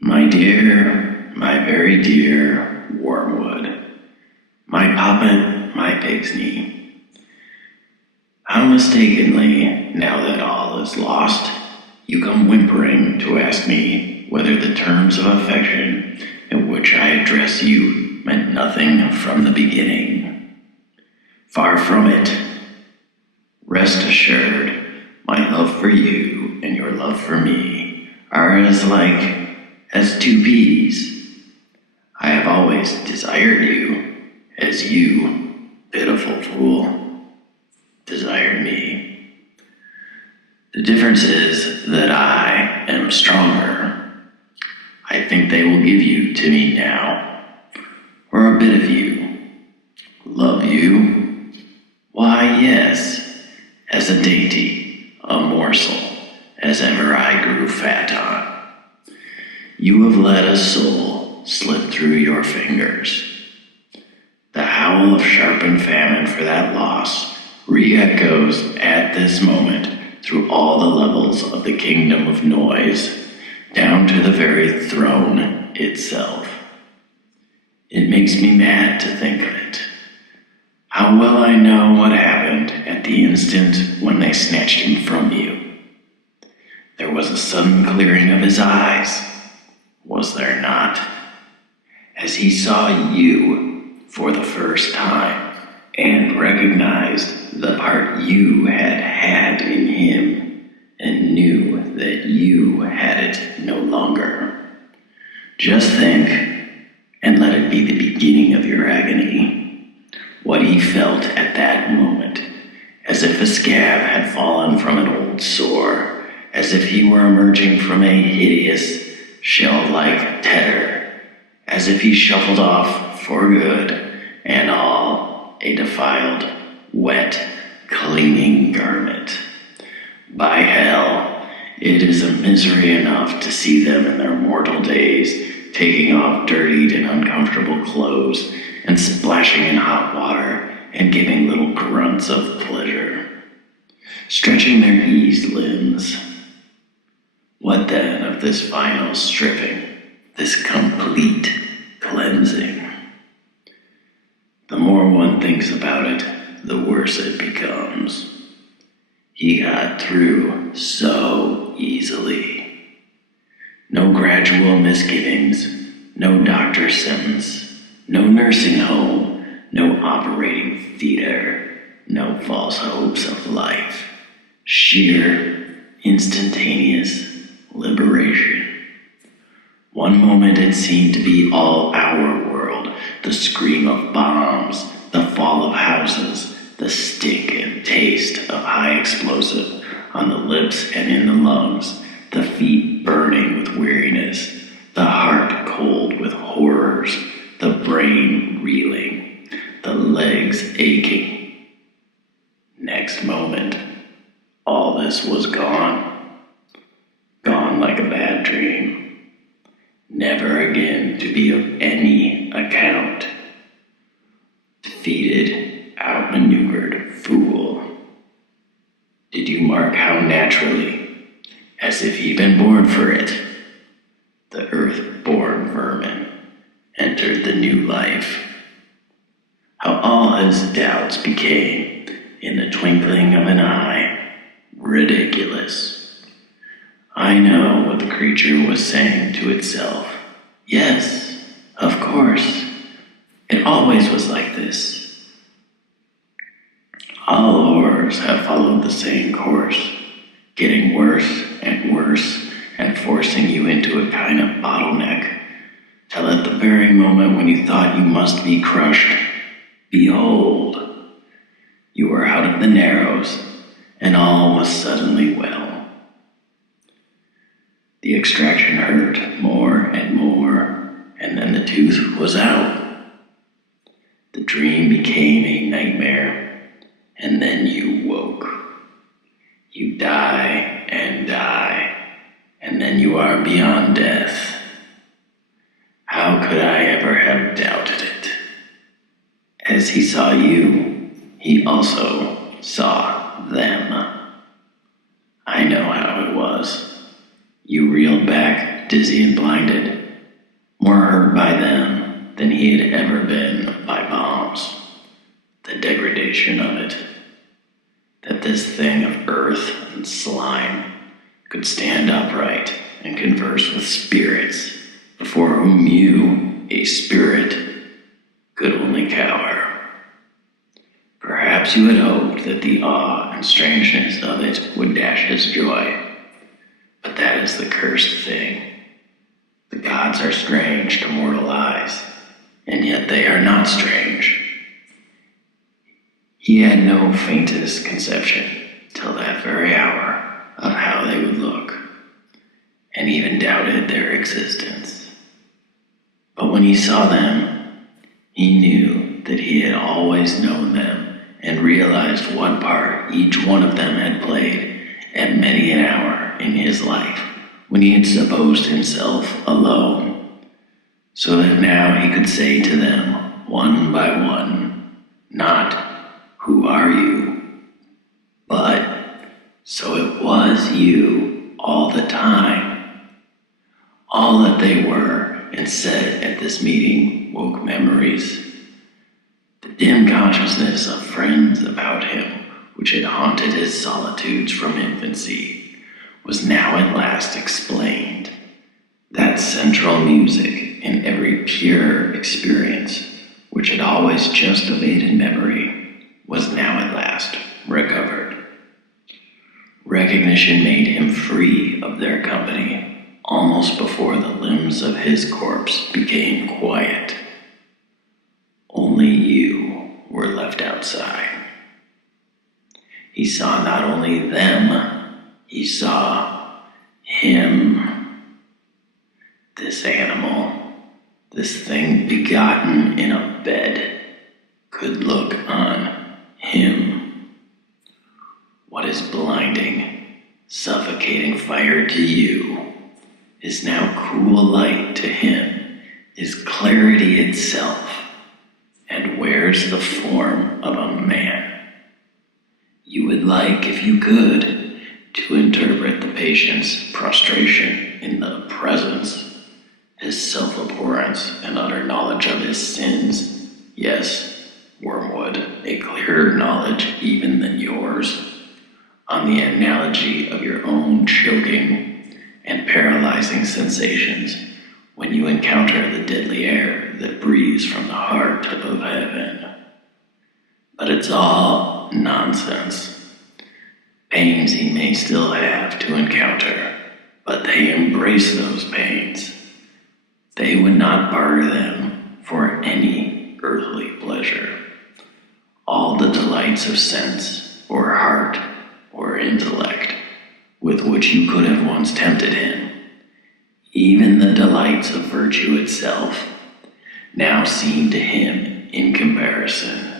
My dear, my very dear Wormwood, my poppet, my pig's knee, how mistakenly, now that all is lost, you come whimpering to ask me whether the terms of affection in which I address you meant nothing from the beginning. Far from it. Rest assured, my love for you and your love for me are as like as two peas. I have always desired you, as you, pitiful fool, desired me. The difference is that I am stronger. I think they will give you to me now, or a bit of you. Love you? Why, yes, as a dainty, a morsel, as ever I grew fat on. You have let a soul slip through your fingers. The howl of sharpened famine for that loss re-echoes at this moment through all the levels of the kingdom of noise, down to the very throne itself. It makes me mad to think of it. How well I know what happened at the instant when they snatched him from you. There was a sudden clearing of his eyes, was there not? As he saw you for the first time and recognized the part you had had in him and knew that you had it no longer. Just think, and let it be the beginning of your agony, what he felt at that moment, as if a scab had fallen from an old sore, as if he were emerging from a hideous shell-like tether, as if he shuffled off for good and all a defiled, wet, clinging garment. By hell, it is a misery enough to see them in their mortal days taking off dirtied and uncomfortable clothes and splashing in hot water and giving little grunts of pleasure, stretching their eased limbs. What then of this final stripping, this complete cleansing? The more one thinks about it, the worse it becomes. He got through so easily. No gradual misgivings, no doctor's sentence, no nursing home, no operating theater, no false hopes of life. Sheer, instantaneous liberation. One moment it seemed to be all our world, the scream of bombs, the fall of houses, the stink and taste of high explosive on the lips and in the lungs, the feet burning with weariness, the heart cold with horrors, the brain reeling, the legs aching. Next moment, all this was gone. Gone like a bad dream, never again to be of any account. Defeated, outmaneuvered fool. Did you mark how naturally, as if he'd been born for it, the earth-born vermin entered the new life? How all his doubts became, in the twinkling of an eye, ridiculous. I know what the creature was saying to itself. Yes, of course. It always was like this. All horrors have followed the same course, getting worse and forcing you into a kind of bottleneck, till at the very moment when you thought you must be crushed, behold, you were out of the narrows, and all was suddenly well. The extraction hurt more and more, and then the tooth was out. The dream became a nightmare, and then you woke. You die, and then you are beyond death. How could I ever have doubted it? As he saw you, he also saw them. I know how it was. You reeled back dizzy and blinded, more hurt by them than he had ever been by bombs. The degradation of it, that this thing of earth and slime could stand upright and converse with spirits before whom you, a spirit, could only cower. Perhaps you had hoped that the awe and strangeness of it would dash his joy, but that is the cursed thing. The gods are strange to mortal eyes, and yet they are not strange. He had no faintest conception, till that very hour, of how they would look, and even doubted their existence. But when he saw them, he knew that he had always known them, and realized what part each one of them had played at many an hour in his life when he had supposed himself alone, so that now he could say to them one by one, not, "Who are you?" but, "So it was you all the time." All that they were and said at this meeting woke memories. The dim consciousness of friends about him, which had haunted his solitudes from infancy, was now at last explained. That central music in every pure experience, which had always just evaded memory, was now at last recovered. Recognition made him free of their company almost before the limbs of his corpse became quiet. Only you were left outside. He saw not only them, he saw him. This animal, this thing begotten in a bed, could look on him. What is blinding, suffocating fire to you is now cool light to him, is clarity itself, and wears the form of a man. You would like, if you could, to interpret the patient's prostration in the presence, his self-abhorrence and utter knowledge of his sins. Yes, Wormwood, a clearer knowledge even than yours, on the analogy of your own choking and paralyzing sensations when you encounter the deadly air that breathes from the heart of heaven. But it's all nonsense. Pains he may still have to encounter, but they embrace those pains. They would not barter them for any earthly pleasure. All the delights of sense, or heart, or intellect, with which you could have once tempted him, even the delights of virtue itself, now seem to him in comparison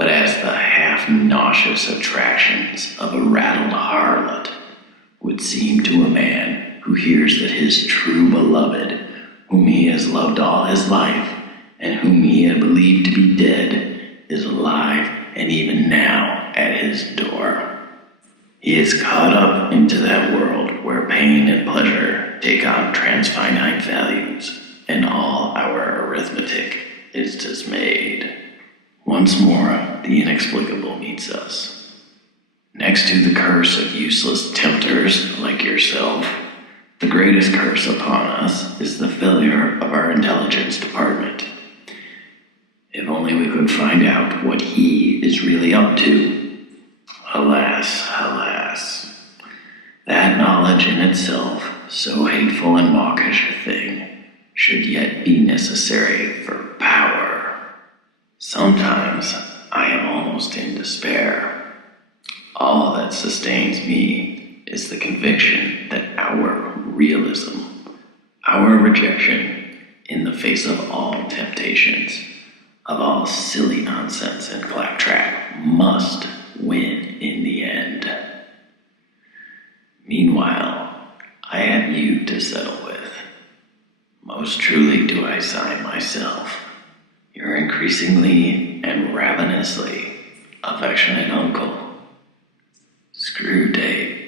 but as the half-nauseous attractions of a rattled harlot would seem to a man who hears that his true beloved, whom he has loved all his life, and whom he had believed to be dead, is alive and even now at his door. He is caught up into that world where pain and pleasure take on transfinite values, and all our arithmetic is dismayed. Once more, the inexplicable meets us. Next to the curse of useless tempters like yourself, the greatest curse upon us is the failure of our intelligence department. If only we could find out what he is really up to. Alas, alas, that knowledge in itself, so hateful and mawkish a thing, should yet be necessary for power. Sometimes I am almost in despair. All that sustains me is the conviction that our realism, our rejection in the face of all temptations, of all silly nonsense and claptrap, must win in the end. Meanwhile, I have you to settle with. Most truly do I sign myself, your increasingly and ravenously affectionate uncle, Screwtape.